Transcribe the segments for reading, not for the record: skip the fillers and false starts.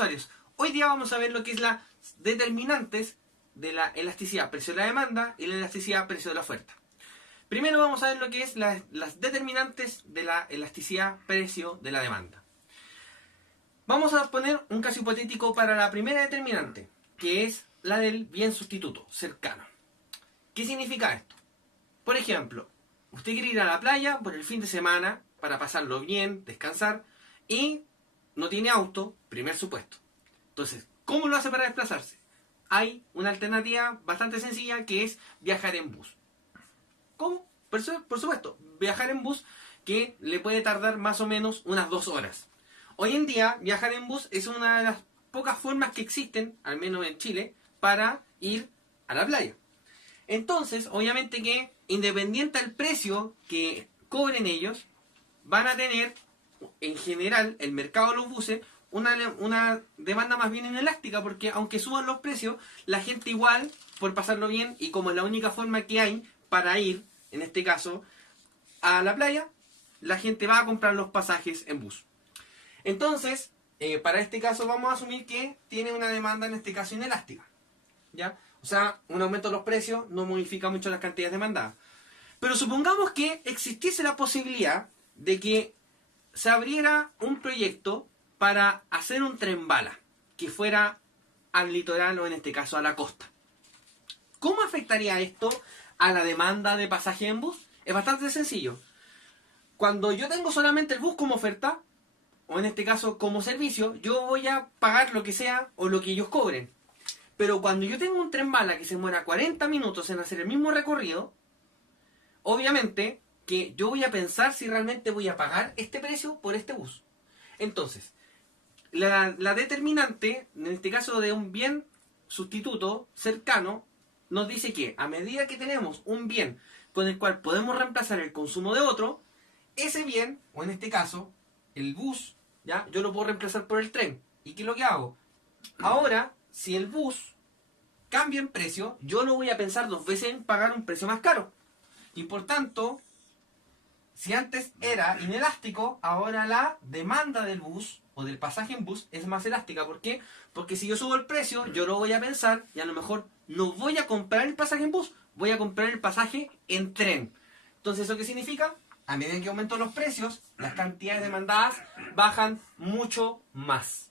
usuarios. Hoy día vamos a ver lo que es las determinantes de la elasticidad precio de la demanda y la elasticidad precio de la oferta. Primero vamos a ver lo que es las determinantes de la elasticidad precio de la demanda. Vamos a poner un caso hipotético para la primera determinante, que es la del bien sustituto, cercano. ¿Qué significa esto? Por ejemplo, usted quiere ir a la playa por el fin de semana para pasarlo bien, descansar, y no tiene auto, primer supuesto. Entonces, ¿cómo lo hace para desplazarse? Hay una alternativa bastante sencilla que es viajar en bus. ¿Cómo? Por supuesto, viajar en bus que le puede tardar más o menos unas 2 horas. Hoy en día, viajar en bus es una de las pocas formas que existen, al menos en Chile, para ir a la playa. Entonces, obviamente que, independiente del precio que cobren ellos, van a tener, en general, el mercado de los buses, una demanda más bien inelástica, porque aunque suban los precios, la gente igual, por pasarlo bien, y como es la única forma que hay para ir, en este caso, a la playa, la gente va a comprar los pasajes en bus. Entonces, para este caso vamos a asumir que tiene una demanda, en este caso, inelástica, ¿ya? O sea, un aumento de los precios no modifica mucho las cantidades demandadas. Pero supongamos que existiese la posibilidad de que se abriera un proyecto para hacer un tren bala que fuera al litoral o en este caso a la costa. ¿Cómo afectaría esto a la demanda de pasaje en bus? Es bastante sencillo. Cuando yo tengo solamente el bus como oferta, o en este caso como servicio, yo voy a pagar lo que sea o lo que ellos cobren. Pero cuando yo tengo un tren bala que se demora 40 minutos en hacer el mismo recorrido, obviamente que yo voy a pensar si realmente voy a pagar este precio por este bus. Entonces, la determinante, en este caso de un bien sustituto cercano, nos dice que a medida que tenemos un bien con el cual podemos reemplazar el consumo de otro, ese bien, o en este caso, el bus, ¿ya? Yo lo puedo reemplazar por el tren. ¿Y qué es lo que hago? Ahora, si el bus cambia en precio, yo no voy a pensar 2 veces en pagar un precio más caro. Y por tanto, si antes era inelástico, ahora la demanda del bus o del pasaje en bus es más elástica. ¿Por qué? Porque si yo subo el precio, yo lo voy a pensar y a lo mejor no voy a comprar el pasaje en bus, voy a comprar el pasaje en tren. Entonces, ¿eso qué significa? A medida que aumentan los precios, las cantidades demandadas bajan mucho más.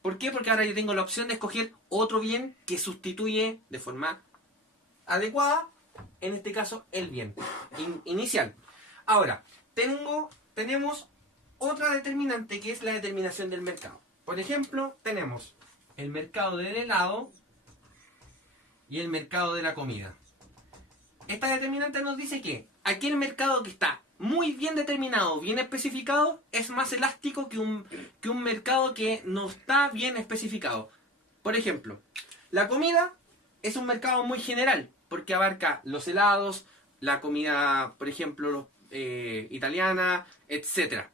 ¿Por qué? Porque ahora yo tengo la opción de escoger otro bien que sustituye de forma adecuada, en este caso, el bien inicial. Ahora, tenemos otra determinante que es la determinación del mercado. Por ejemplo, tenemos el mercado del helado y el mercado de la comida. Esta determinante nos dice que aquel mercado que está muy bien determinado, bien especificado, es más elástico que un mercado que no está bien especificado. Por ejemplo, la comida es un mercado muy general, porque abarca los helados, la comida, por ejemplo, italiana, etc.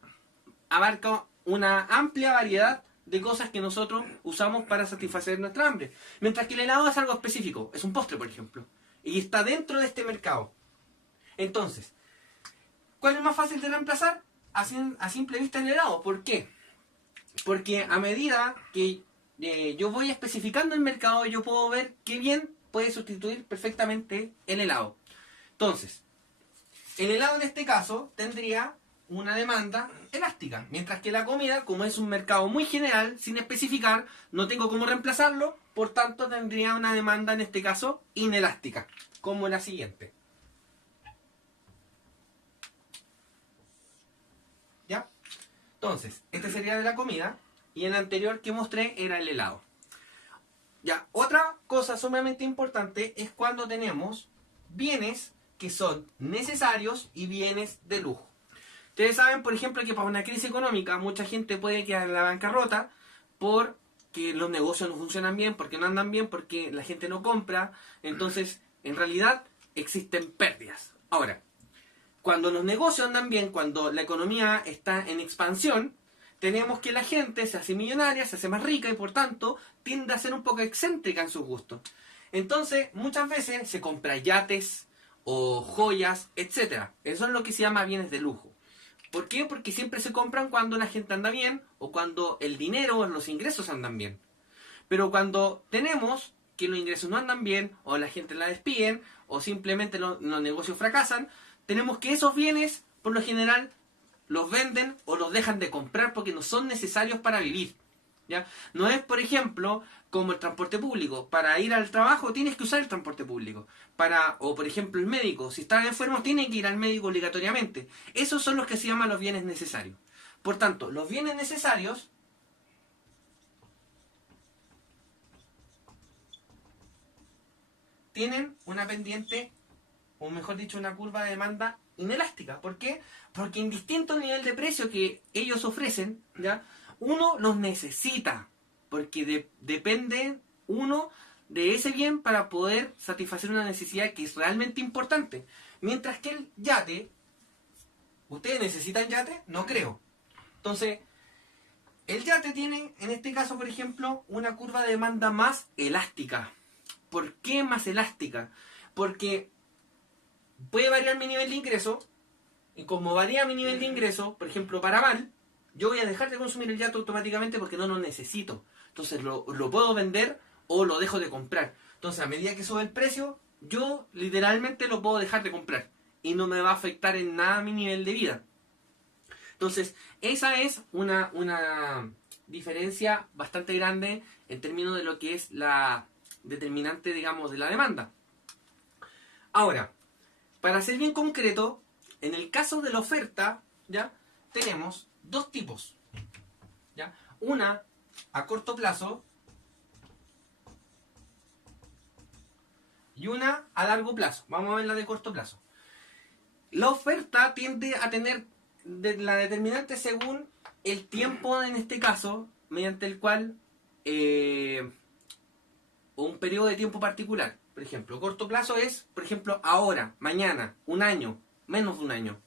Abarca una amplia variedad de cosas que nosotros usamos para satisfacer nuestra hambre. Mientras que el helado es algo específico, es un postre, por ejemplo, y está dentro de este mercado. Entonces, ¿cuál es más fácil de reemplazar? A simple vista el helado. ¿Por qué? Porque a medida que yo voy especificando el mercado, yo puedo ver qué bien puede sustituir perfectamente el helado. Entonces, el helado en este caso tendría una demanda elástica, mientras que la comida, como es un mercado muy general, sin especificar, no tengo cómo reemplazarlo, por tanto tendría una demanda en este caso inelástica, como la siguiente. ¿Ya? Entonces, este sería de la comida, y el anterior que mostré era el helado. Ya, otra cosa sumamente importante es cuando tenemos bienes que son necesarios y bienes de lujo. Ustedes saben, por ejemplo, que para una crisis económica mucha gente puede quedar en la bancarrota porque los negocios no funcionan bien, porque no andan bien, porque la gente no compra. Entonces, en realidad, existen pérdidas. Ahora, cuando los negocios andan bien, cuando la economía está en expansión, tenemos que la gente se hace millonaria, se hace más rica y por tanto tiende a ser un poco excéntrica en sus gustos. Entonces, muchas veces se compra yates o joyas, etc. Eso es lo que se llama bienes de lujo. ¿Por qué? Porque siempre se compran cuando la gente anda bien o cuando el dinero o los ingresos andan bien. Pero cuando tenemos que los ingresos no andan bien, o la gente la despiden, o simplemente los negocios fracasan, tenemos que esos bienes, por lo general, los venden o los dejan de comprar porque no son necesarios para vivir. ¿Ya? No es, por ejemplo, como el transporte público. Para ir al trabajo tienes que usar el transporte público. O por ejemplo el médico. Si estás enfermo tienes que ir al médico obligatoriamente. Esos son los que se llaman los bienes necesarios. Por tanto, los bienes necesarios tienen una pendiente, o mejor dicho, una curva de demanda inelástica. ¿Por qué? Porque indistinto al nivel de precio que ellos ofrecen, ¿ya? Uno los necesita, porque depende uno de ese bien para poder satisfacer una necesidad que es realmente importante. Mientras que el yate, ¿ustedes necesitan yate? No creo. Entonces, el yate tiene, en este caso, por ejemplo, una curva de demanda más elástica. ¿Por qué más elástica? Porque puede variar mi nivel de ingreso, y como varía mi nivel de ingreso, por ejemplo, para mal, yo voy a dejar de consumir el yate automáticamente porque no lo necesito. Entonces lo puedo vender o lo dejo de comprar. Entonces a medida que sube el precio, yo literalmente lo puedo dejar de comprar. Y no me va a afectar en nada mi nivel de vida. Entonces esa es una diferencia bastante grande en términos de lo que es la determinante, digamos, de la demanda. Ahora, para ser bien concreto, en el caso de la oferta, ¿ya? Tenemos dos tipos, ¿ya? Una a corto plazo y una a largo plazo. Vamos a ver la de corto plazo. La oferta tiende a tener la determinante según el tiempo, en este caso, mediante el cual o un periodo de tiempo particular. Por ejemplo, corto plazo es, por ejemplo, ahora, mañana, un año, menos de un año.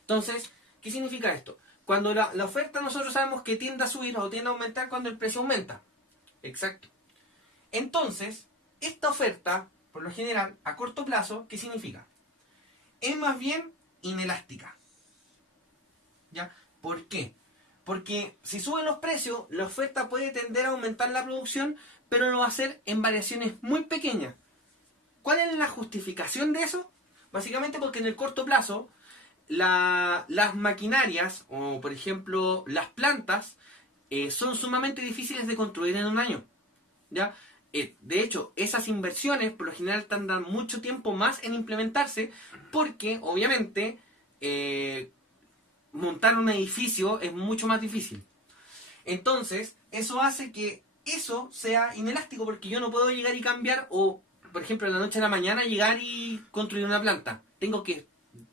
Entonces, ¿qué significa esto? Cuando la oferta nosotros sabemos que tiende a subir o tiende a aumentar cuando el precio aumenta. Exacto. Entonces, esta oferta, por lo general, a corto plazo, ¿qué significa? Es más bien inelástica. ¿Ya? ¿Por qué? Porque si suben los precios, la oferta puede tender a aumentar la producción, pero lo va a hacer en variaciones muy pequeñas. ¿Cuál es la justificación de eso? Básicamente porque en el corto plazo las maquinarias o por ejemplo las plantas son sumamente difíciles de construir en un año. ¿Ya? De hecho, esas inversiones por lo general tardan mucho tiempo más en implementarse porque obviamente montar un edificio es mucho más difícil. Entonces, eso hace que eso sea inelástico porque yo no puedo llegar y cambiar o, por ejemplo, de la noche a la mañana llegar y construir una planta. Tengo que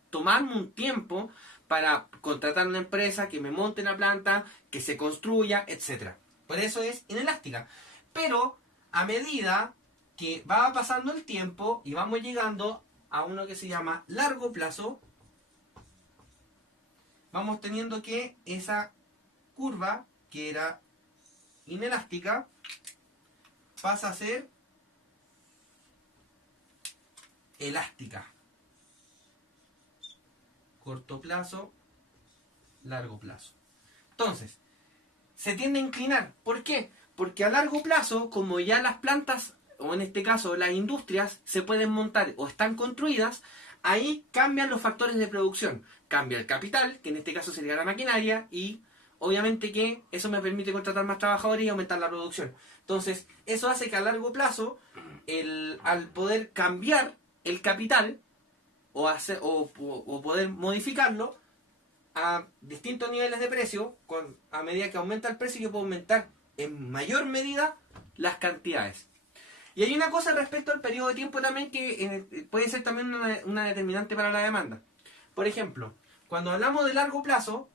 tomarme un tiempo para contratar una empresa que me monte la planta, que se construya, etc. Por eso es inelástica. Pero a medida que va pasando el tiempo y vamos llegando a uno que se llama largo plazo, vamos teniendo que esa curva que era inelástica pasa a ser elástica. Corto plazo, largo plazo. Entonces, se tiende a inclinar. ¿Por qué? Porque a largo plazo, como ya las plantas, o en este caso las industrias, se pueden montar o están construidas, ahí cambian los factores de producción. Cambia el capital, que en este caso sería la maquinaria, y obviamente que eso me permite contratar más trabajadores y aumentar la producción. Entonces, eso hace que a largo plazo, al poder cambiar el capital, o poder modificarlo a distintos niveles de precio, a medida que aumenta el precio yo puedo aumentar en mayor medida las cantidades. Y hay una cosa respecto al periodo de tiempo también que puede ser también una determinante para la demanda. Por ejemplo, cuando hablamos de largo plazo,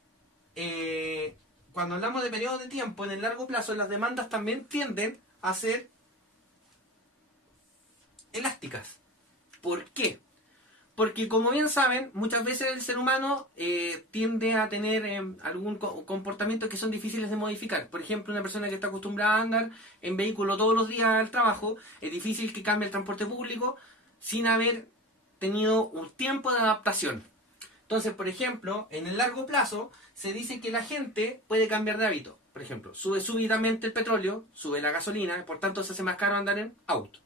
cuando hablamos de periodo de tiempo, en el largo plazo las demandas también tienden a ser elásticas. ¿Por qué? Porque como bien saben, muchas veces el ser humano tiende a tener algún comportamiento que son difíciles de modificar. Por ejemplo, una persona que está acostumbrada a andar en vehículo todos los días al trabajo, es difícil que cambie el transporte público sin haber tenido un tiempo de adaptación. Entonces, por ejemplo, en el largo plazo se dice que la gente puede cambiar de hábito. Por ejemplo, sube súbitamente el petróleo, sube la gasolina, por tanto se hace más caro andar en auto.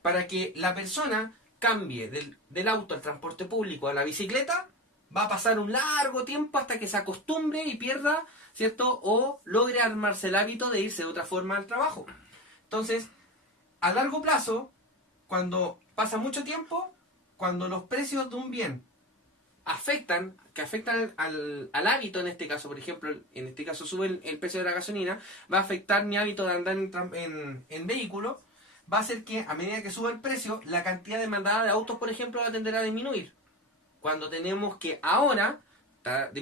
Para que la persona cambie del auto al transporte público a la bicicleta, va a pasar un largo tiempo hasta que se acostumbre y pierda, ¿cierto? O logre armarse el hábito de irse de otra forma al trabajo. Entonces, a largo plazo, cuando pasa mucho tiempo, cuando los precios de un bien afectan al hábito en este caso, por ejemplo, en este caso sube el precio de la gasolina, va a afectar mi hábito de andar en vehículo, va a hacer que a medida que sube el precio, la cantidad demandada de autos, por ejemplo, va a tender a disminuir. Cuando tenemos que ahora está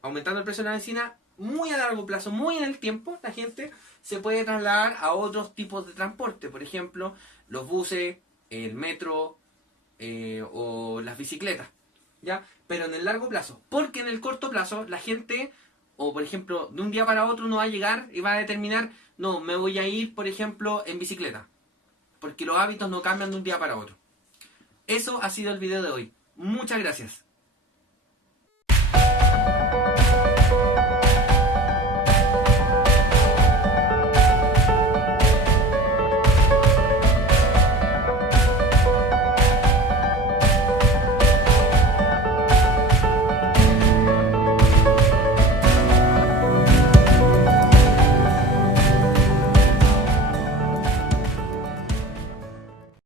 aumentando el precio de la benzina, muy a largo plazo, muy en el tiempo, la gente se puede trasladar a otros tipos de transporte, por ejemplo, los buses, el metro o las bicicletas, ¿ya? Pero en el largo plazo, porque en el corto plazo la gente, o por ejemplo, de un día para otro no va a llegar y va a determinar, no, me voy a ir, por ejemplo, en bicicleta, porque los hábitos no cambian de un día para otro. Eso ha sido el video de hoy. Muchas gracias.